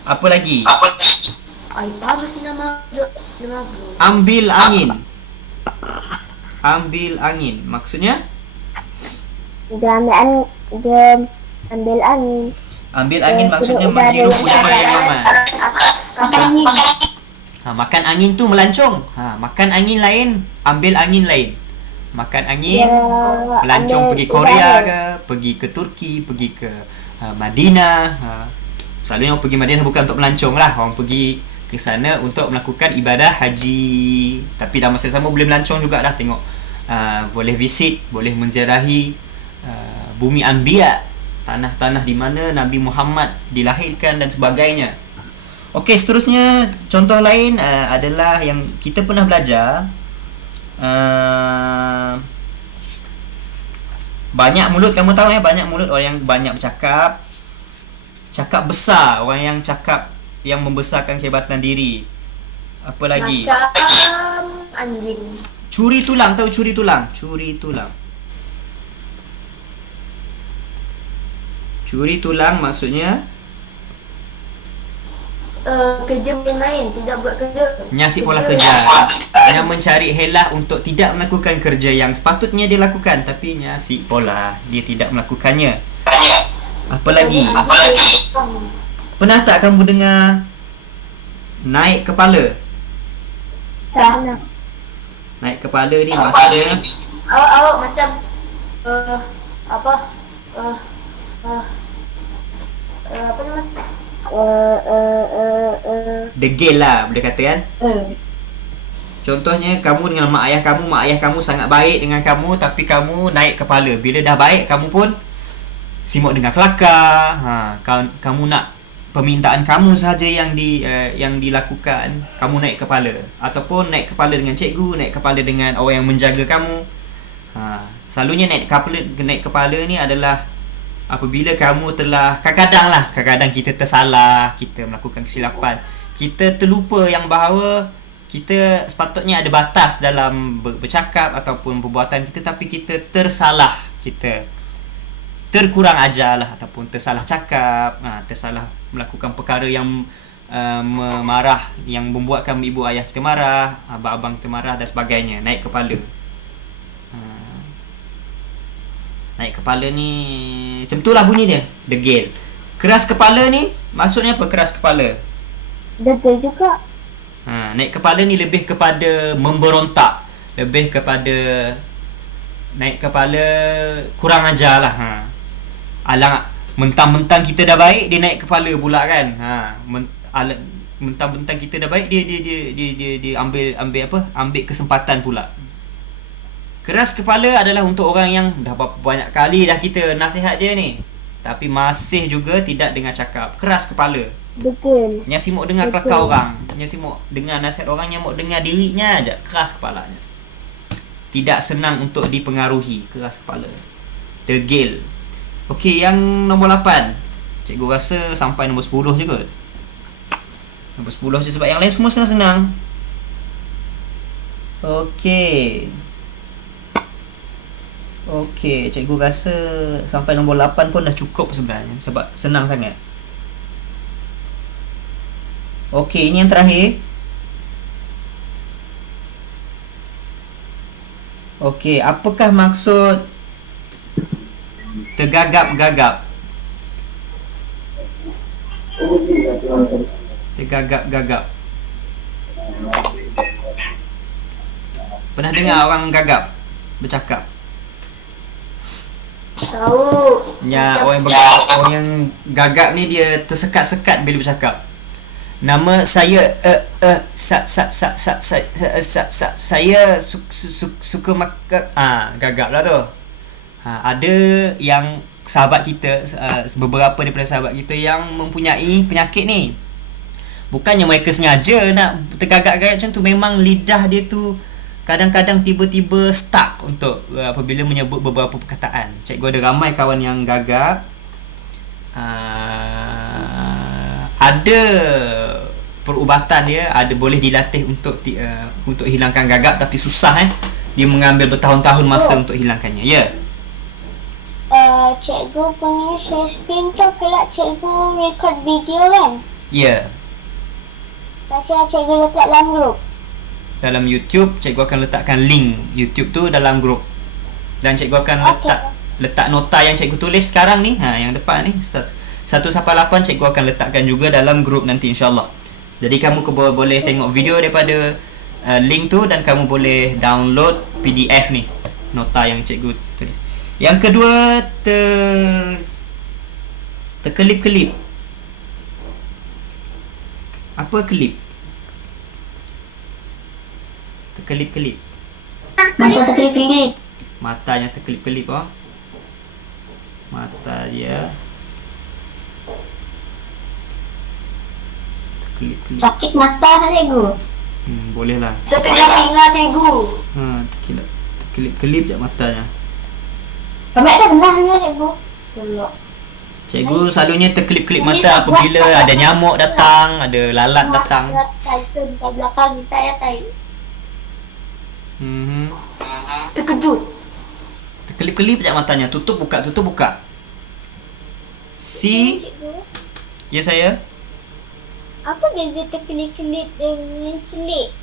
Apa lagi? Ambil angin. Ambil angin maksudnya Dia ambil angin. Ambil angin maksudnya menghirup udara yang nyaman. Makan angin tu melancong. Makan angin lain, ambil angin lain. Makan angin, Ya, melancong angin pergi Korea udara. ke, pergi ke Turki, pergi ke Madinah. Selalunya orang pergi Madinah bukan untuk melancong lah, orang pergi ke sana untuk melakukan ibadah haji. Tapi dalam masa yang sama boleh melancong juga dah, tengok boleh visit, boleh menziarahi bumi Anbiya, tanah-tanah di mana Nabi Muhammad dilahirkan dan sebagainya. Okey, seterusnya contoh lain adalah yang kita pernah belajar. Banyak mulut, kamu tahu ya, banyak mulut orang yang banyak bercakap. Cakap besar, orang yang cakap yang membesarkan kehebatan diri. Apa lagi? Macam anjing. Curi tulang, tahu curi tulang? Curi tulang. Curi tulang maksudnya Kerja main-main, tidak buat kerja. nyasik pola kerja. Yang mencari helah untuk tidak melakukan kerja yang sepatutnya dia lakukan, tapi nyasik pola, dia tidak melakukannya. Apa lagi? Pernah tak kamu dengar naik kepala? Tak nak. Naik kepala ni maksudnya Awak macam apa? Apa nama? degil lah, boleh kata kan. Contohnya kamu dengan mak ayah kamu sangat baik dengan kamu, tapi kamu naik kepala. Bila dah baik, kamu pun simut dengan kelakar. Kamu nak permintaan kamu sahaja yang dilakukan, kamu naik kepala. Ataupun naik kepala dengan cikgu, naik kepala dengan orang yang menjaga kamu. Selalunya naik kepala ni adalah apabila kamu telah kadang-kadang kita tersalah, kita melakukan kesilapan, kita terlupa yang bahawa kita sepatutnya ada batas dalam bercakap ataupun perbuatan kita, tapi kita tersalah, kita terkurang ajar lah, ataupun tersalah cakap, tersalah melakukan perkara yang marah, yang membuatkan ibu ayah kita marah, abang-abang kita marah dan sebagainya. Naik kepala. Naik kepala ni macam tu lah bunyi dia, degil. Keras kepala ni maksudnya apa? Keras kepala. Degil juga. Naik kepala ni lebih kepada memberontak, lebih kepada naik kepala kurang ajar lah. Alang mentang-mentang kita dah baik, dia naik kepala pula kan. Mentang-mentang kita dah baik, dia ambil kesempatan pula. Keras kepala adalah untuk orang yang dah banyak kali dah kita nasihat dia ni, tapi masih juga tidak dengar cakap. Keras kepala. Degil. Yang simuk dengar kelakar orang, yang simuk dengar nasihat orang, yang mau dengar dirinya aja. Keras kepalanya. Tidak senang untuk dipengaruhi. Keras kepala. Degil. Okey, yang nombor 8. Cikgu rasa sampai nombor 10 je kot. Nombor 10 je sebab yang lain semua senang-senang. Okey, cikgu rasa sampai nombor 8 pun dah cukup sebenarnya sebab senang sangat. Okey, ini yang terakhir. Okey, apakah maksud tergagap-gagap? Tergagap-gagap. Pernah dengar orang gagap bercakap? Tahu. Ya, orang yang gagap ni dia tersekat-sekat bila bercakap. Nama saya saya suka makan. Gagap lah tu. Ada yang sahabat kita, beberapa daripada sahabat kita yang mempunyai penyakit ni. Bukannya mereka sengaja nak tergagap-gagap macam tu, memang lidah dia tu kadang-kadang tiba-tiba stuck untuk apabila menyebut beberapa perkataan. Cikgu ada ramai kawan yang gagap. Ada perubatan dia, ada boleh dilatih untuk hilangkan gagap, tapi susah dia mengambil bertahun-tahun masa untuk hilangkannya. Ya. Cikgu punya share screen tu kelak cikgu record video kan? Ya. Pasal cikgu letak dalam grup. Dalam YouTube, cikgu akan letakkan link YouTube tu dalam grup. Dan cikgu akan letak nota yang cikgu tulis sekarang ni, yang depan ni 1 sampai 8, cikgu akan letakkan juga dalam grup nanti insya-Allah. Jadi kamu boleh tengok video daripada link tu, dan kamu boleh download PDF ni. nota yang cikgu tulis. Yang kedua, terkelip-kelip. Apa kelip? Terkelip-kelip. Mata terkelip-kelip. Matanya terkelip-kelip. Mata dia terkelip-kelip. Sakit mata lah cikgu. Boleh lah. Terkelip-kelip cikgu. Terkelip-kelip je matanya. Kami ada pernah ni cikgu. Tolong. Cikgu selalunya terkelip-kelip mata apabila ada nyamuk datang, ada lalat datang. Itu di belakang kita ya tay. Terkejut. Terkelip-kelip je matanya. Tutup buka. Si, Cikgu, ya saya. apa beza terkelip-kelip dengan celik?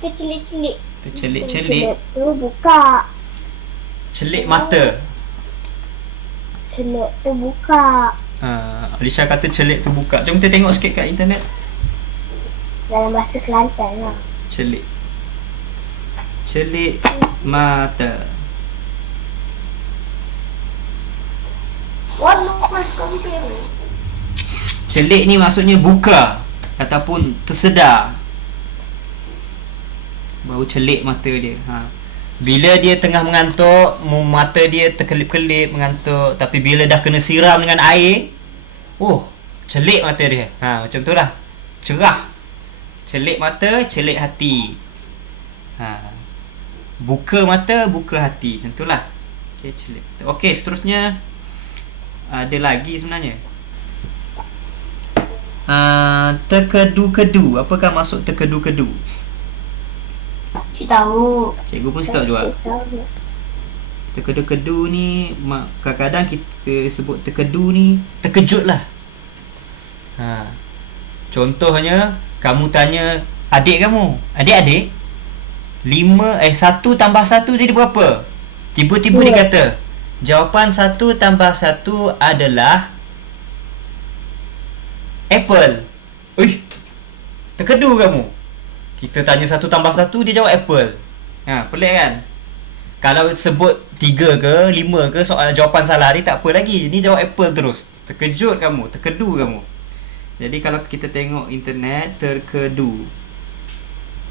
Tercelik-celik. Tercelik-celik. Tu buka. Celik mata. Celik tu buka. Alisha kata celik terbuka. Jom kita tengok sikit kat internet. Dalam bahasa Kelantan lah. Celik mata. Celik ni maksudnya buka ataupun tersedar. Baru celik mata dia. Bila dia tengah mengantuk, mata dia terkelip-kelip mengantuk, tapi bila dah kena siram dengan air, celik mata dia. Macam tu lah. Cerah. Celik mata, celik hati. Buka mata, buka hati. Macam tu lah. Okay, celik. Okay, seterusnya ada lagi sebenarnya. Terkedu-kedu. Apakah maksud terkedu-kedu? Cik tahu. Cikgu pun tahu juga. Terkedu-kedu ni kadang-kadang kita sebut terkedu ni terkejut lah. Contohnya kamu tanya adik kamu, adik-adik 1 tambah 1 jadi berapa? Tiba-tiba dia kata jawapan 1 tambah 1 adalah apple. Terkedu kamu. Kita tanya 1 tambah 1, dia jawab apple. Pelik kan? Kalau sebut 3 ke 5 ke soal jawapan salah ni tak apa lagi. Ni jawab apple terus. Terkejut kamu, terkedu kamu. Jadi kalau kita tengok internet, terkedu.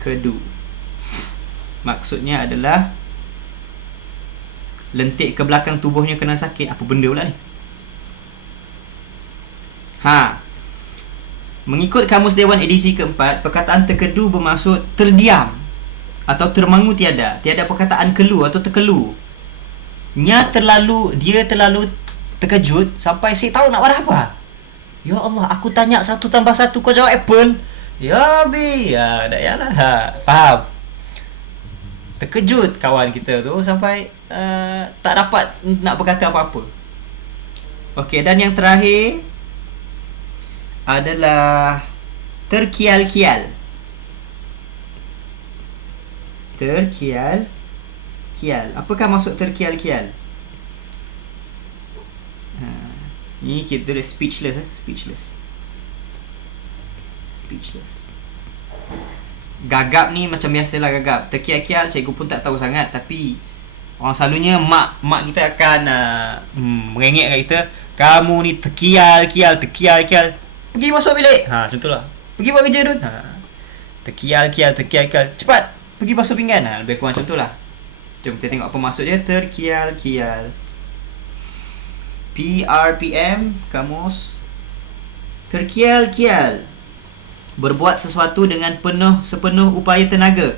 Kedu. Maksudnya adalah lentik ke belakang tubuhnya kena sakit. Apa benda pula ni? Mengikut Kamus Dewan edisi keempat, perkataan terkedu bermaksud terdiam atau termangu tiada. Tiada perkataan kelu atau terkelu. Dia terlalu terkejut sampai saya tahu nak marah apa. Ya Allah, aku tanya 1 tambah 1 kau jawab apple. Ya bi, dah yalah. Faham? Terkejut kawan kita tu sampai tak dapat nak berkata apa-apa. Okey, dan yang terakhir adalah terkial-kial. Terkial-kial. Apakah maksud terkial-kial? Ini kita tulis speechless. Speechless. Gagap ni macam biasalah gagap. Terkial-kial cikgu pun tak tahu sangat, tapi orang selalunya mak kita akan merengek kat kita, kamu ni terkial-kial. Pergi masuk bilik. Macam tu lah. Pergi buat kerja dun. Terkial-kial. Cepat pergi basuh pinggan. Lebih kurang macam tu lah. Jom kita tengok apa maksud dia. Terkial-kial. PRPM kamus. Terkial-kial. Berbuat sesuatu dengan sepenuh upaya tenaga.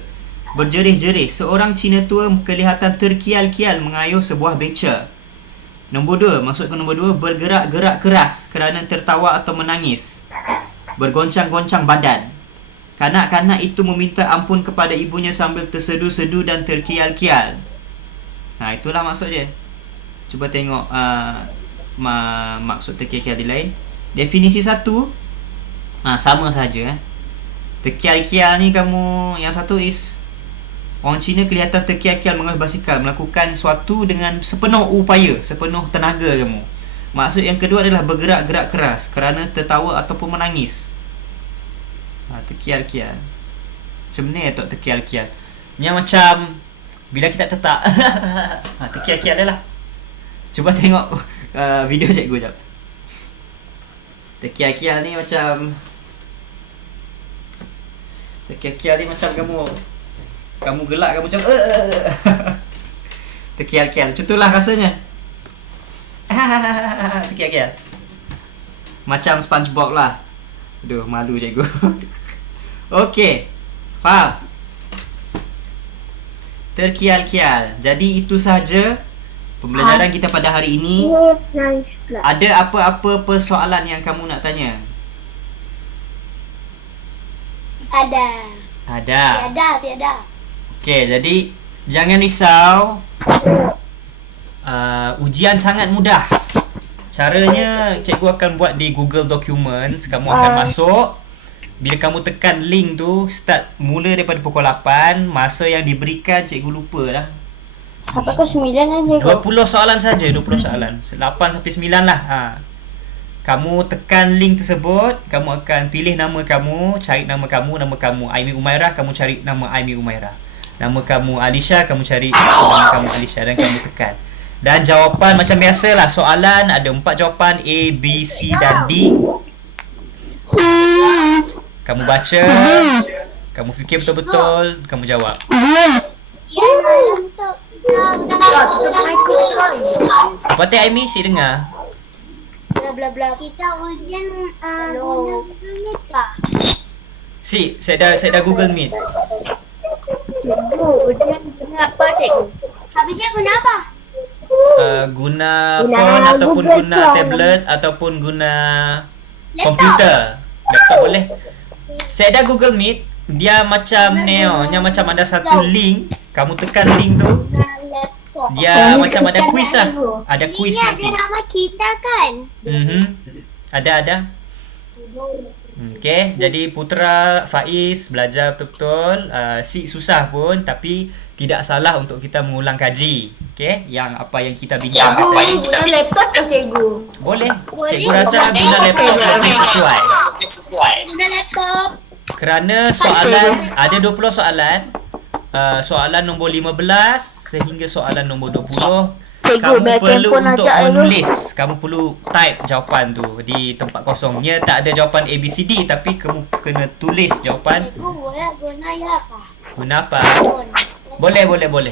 Berjerih-jerih. Seorang Cina tua kelihatan terkial-kial mengayuh sebuah beca. Nombor 2, maksud nombor 2, bergerak-gerak keras kerana tertawa atau menangis. Bergoncang-goncang badan. Kanak-kanak itu meminta ampun kepada ibunya sambil tersedu-sedu dan terkial-kial. Itulah maksud dia. Cuba tengok maksud terkial-kial di lain. Definisi 1, sama saja. Terkial-kial ni kamu, yang satu is orang Cina kelihatan terkial-kial mengayuh basikal, melakukan sesuatu dengan sepenuh upaya, sepenuh tenaga kamu. Maksud yang kedua adalah bergerak-gerak keras kerana tertawa ataupun menangis. Terkial-kial. Macam mana tak terkial-kial? Yang macam Bila kita tetap terkial-kial dia lah. Cuba tengok video cikgu jap. Terkial-kial ni macam kamu gelak, kamu macam terkial-kial. Macam itulah rasanya. Terkial-kial. Macam SpongeBob lah. Aduh, malu cikgu. Okey. Faham? Terkial-kial. Jadi itu sahaja pembelajaran kita pada hari ini. Ada apa-apa persoalan yang kamu nak tanya? Ada. Tiada. Okey, jadi jangan risau. Ujian sangat mudah. Caranya cikgu akan buat di Google Documents. Kamu akan masuk. Bila kamu tekan link tu, start mula daripada pukul 8. Masa yang diberikan cikgu lupa dah. Sampai ke 9 aja 20 soalan saja, 20 soalan. 8 sampai 9 lah. Kamu tekan link tersebut, kamu akan pilih nama kamu, cari nama kamu Aimi Umairah, kamu cari nama Aimi Umairah. Nama kamu Alisha, kamu cari nama kamu Alisha dan kamu tekan. Dan jawapan macam biasalah, soalan ada 4 jawapan A, B, C dan D. Kamu baca, kamu fikir betul-betul, kamu jawab. Ya, malam tu. Apa teh Aimi, si dengar? Kita ujian guna Meet kah? Si, saya dah Google Meet. Cikgu, ujian guna apa cikgu? Habisnya guna apa? Guna Guna phone ataupun Google guna Chrome. tablet ataupun guna Laptop. komputer. Laptop boleh. Saya dah Google Meet. Dia macam Neo-nya, macam ada satu link. Kamu tekan link tu, dia macam ada quiz lah. Ada quiz Ini nanti. ada nama kita kan? Ada. Okay, jadi Putra, Faiz belajar betul-betul. Si susah pun, tapi tidak salah untuk kita mengulang kaji. Okay, yang apa yang kita bincangkan. Guna laptop ke cikgu? Boleh. Cikgu rasa guna laptop lebih sesuai. Guna laptop. Kerana soalan ada 20 soalan. Soalan nombor 15 sehingga soalan nombor 20. Kamu perlu untuk menulis. Kamu perlu type jawapan tu di tempat kosongnya. Tak ada jawapan A, B, C, D, tapi kamu kena tulis jawapan. Cikgu boleh guna ya apa? Guna apa? Boleh.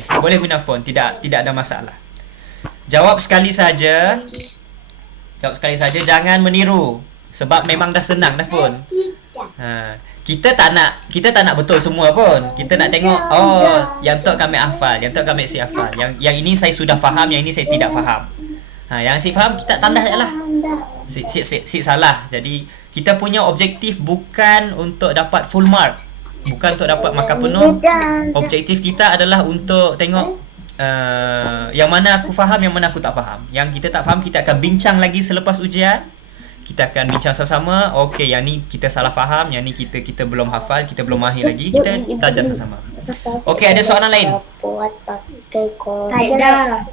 Boleh guna phone. Tidak ada masalah. Jawab sekali saja. Jangan meniru. Sebab memang dah senang dah pun. Kita tak nak betul semua pun. Kita nak tengok yang tu kami hafal, yang tu kami si hafal. Yang ini saya sudah faham, yang ini saya tidak faham. Yang si faham kita tandas jelah. Si salah. Jadi kita punya objektif bukan untuk dapat full mark. Bukan untuk dapat markah penuh. Objektif kita adalah untuk tengok yang mana aku faham, yang mana aku tak faham. Yang kita tak faham kita akan bincang lagi selepas ujian. Kita akan bincang sama-sama. Okey, yang ni kita salah faham, yang ni kita belum hafal, kita belum mahir lagi. Kita belajar sama-sama. Okey, ada soalan lain? Tak ada.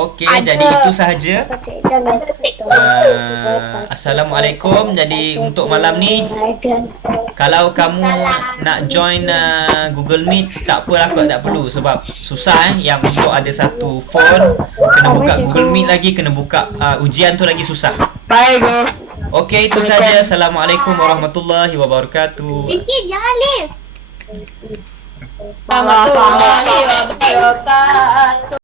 Okey, jadi itu sahaja. Assalamualaikum. Jadi untuk malam ni, kalau kamu nak join Google Meet, tak apalah kot, tak perlu. Sebab susah yang untuk ada satu phone, kena buka Google Meet lagi, kena buka ujian tu lagi susah. Okey, itu saja. Assalamualaikum warahmatullahi wabarakatuh. Fikir jangan lift. Warahmatullahi wabarakatuh.